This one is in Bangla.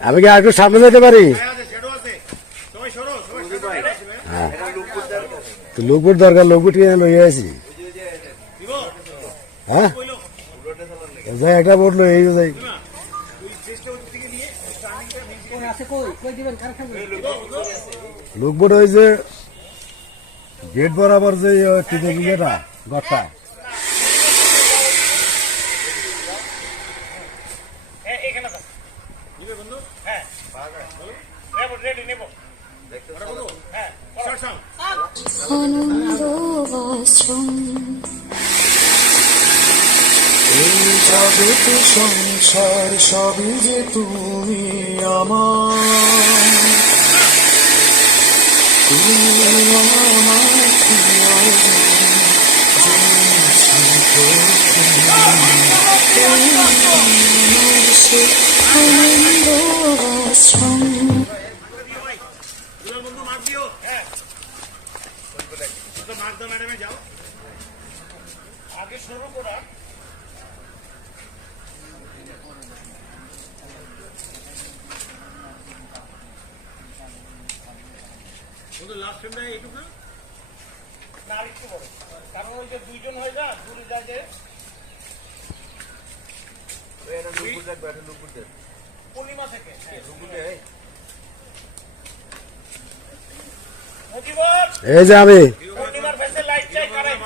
আমি কি একটু সামনে যেতে পারি? হ্যাঁ? লোকবুট দরকার লোকবুট কিনে লইয়ে আছি হ্যাঁ? একটা বোট লই এই যাই। লোকবুট ওই যে গেট বরাবর যে গিয়েটা গড়টা হ্যাঁ এই জগৎ সংসার সবই যে তুমি আমার। তুমি আমার ম্যাডামে যাও আগে শুরু করা পূর্ণিমা থেকে এই যে আমি। পূর্ণিমার ফেসে লাইট চাই কারাই।